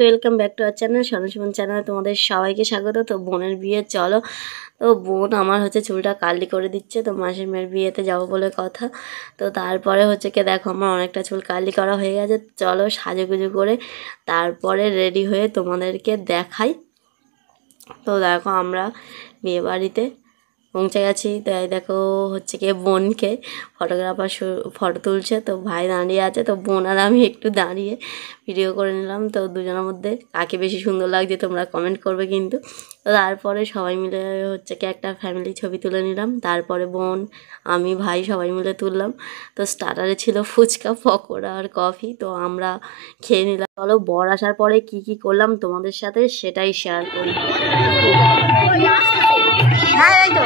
Welcome back to our channel সনসুমন চ্যানেলে তোমাদের সবাইকে স্বাগত। তো বোনের বিয়ে চলো, তো বোন আমার চুলটা কার্লি করে দিচ্ছে, তো মাসির মেয়ের বিয়েতে যাবো বলে কথা। তো তারপরে দেখো আমার অনেকটা চুল কার্লি করা হয়ে গেছে। চলো সাজুগুজু করে তারপরে রেডি হয়ে তোমাদেরকে দেখাই। তো দেখো আমরা বিয়ে বাড়িতে পৌঁছে গেছি। তাই দেখো বোনকে ফটোগ্রাফার ফটো তুলছে, তো ভাই দাঁড়িয়ে আছে, তো বোন আর আমি একটু দাঁড়িয়ে ভিডিও করে নিলাম। তো দুজনের মধ্যে কাকে বেশি সুন্দর লাগছে তোমরা কমেন্ট করবে কিন্তু। তো তারপরে সবাই মিলে একটা ফ্যামিলি ছবি তুলে নিলাম। তারপরে বোন, আমি, ভাই সবাই মিলে তুললাম। তো স্টার্টারে ছিল ফুচকা, পকোড়া আর কফি, তো আমরা খেয়ে নিলাম। চলো বর আসার পরে কি কি করলাম তোমাদের সাথে সেটাই শেয়ার করি। হ্যাঁ এই তো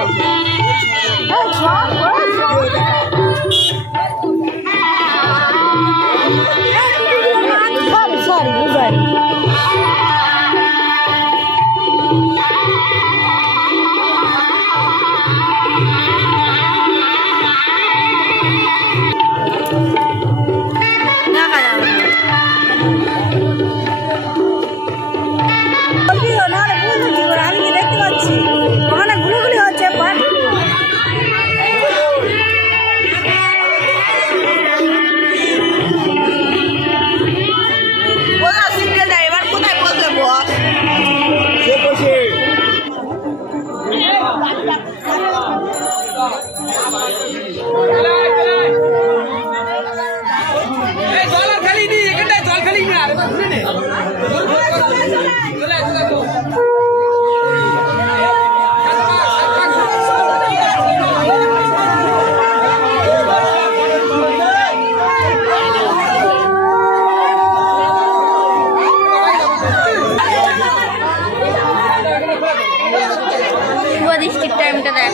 টাইমটা দেখ।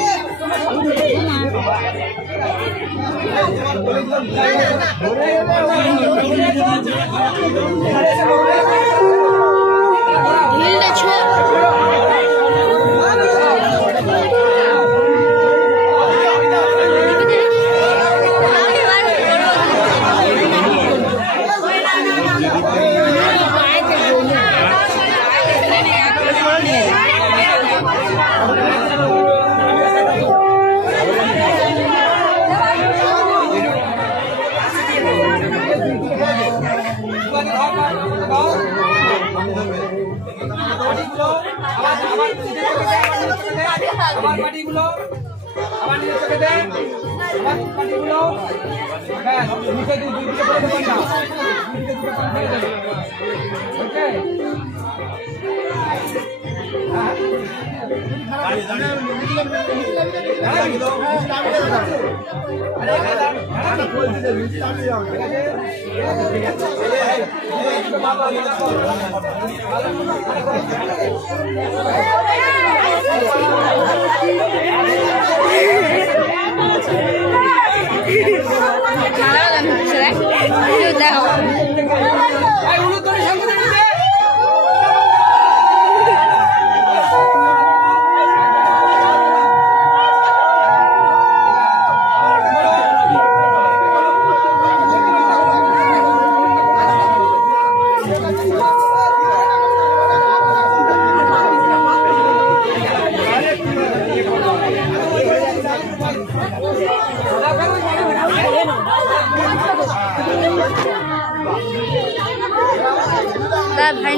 ভাই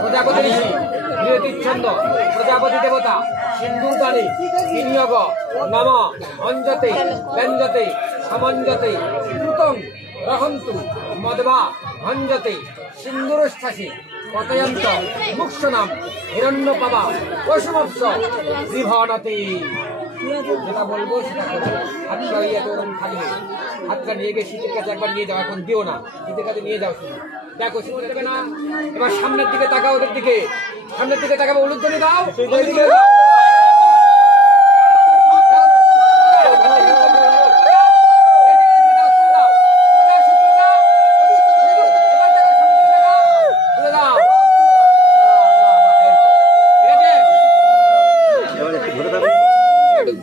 প্রজাপতি ঋষি বৃহতিচ্ছন্দ প্রজাপতি দেবতা সিন্ধুদানি বিনিয়োগ নম অঞ্জতে ব্যঞ্জতে সমঞ্জতে দ্রুতং রহন্তু মদবা ভঞ্জতে সিন্দুরশ্বাসী পতয়ন্ত মুক্ষনাম হিরণ্যপাবা পশুমৎস বিভনতে। যেটা বলবো সেটা করবো। হাতটা এত খালি হাতটা নিয়ে গিয়ে শীতের কাছে একবার নিয়ে যাও, এখন দিও না, শীতের কাছে নিয়ে যাও শুধু। দেখো শীত দেবে না, এবার সামনের দিকে তাকাও, ওদের দিকে সামনের দিকে তাকাবো, উলুধ্বনি দাও, ওইদিকে দাও।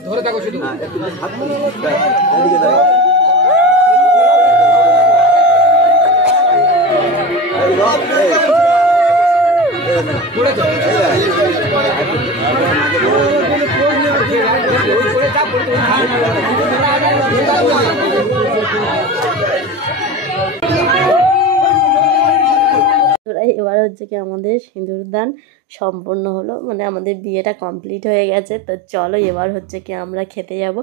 ধরে থাকো শুধু। এবার হচ্ছে কি আমাদের সিঁদুরদান সম্পূর্ণ হলো, মানে আমাদের বিয়েটা কমপ্লিট হয়ে গেছে। তো চলো এবার হচ্ছে কি আমরা খেতে যাব।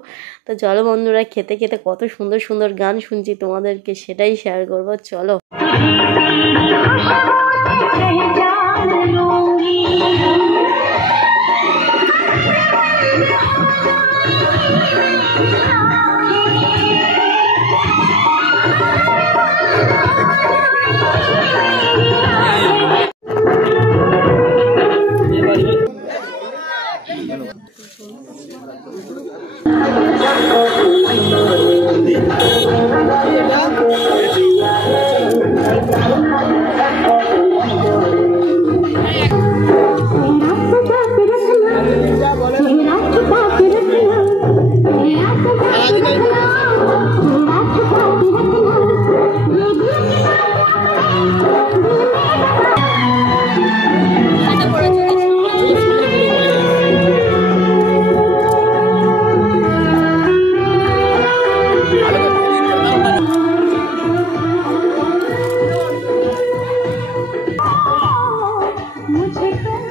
তো চলো বন্ধুরা, খেতে খেতে কত সুন্দর সুন্দর গান শুনছি তোমাদেরকে সেটাই শেয়ার করব। চলো।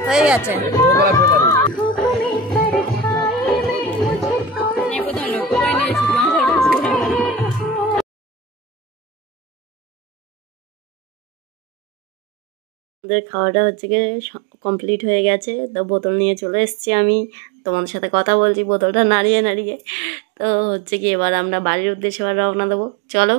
হয়ে গেছে। আমাদের খাওয়াটা হচ্ছে গিয়ে কমপ্লিট হয়ে গেছে। তো বোতল নিয়ে চলে এসেছি আমি, তোমাদের সাথে কথা বলছি বোতলটা নাড়িয়ে নাড়িয়ে। তো হচ্ছে কি এবার আমরা বাড়ির উদ্দেশ্যে এবার রওনা দেবো। চলো।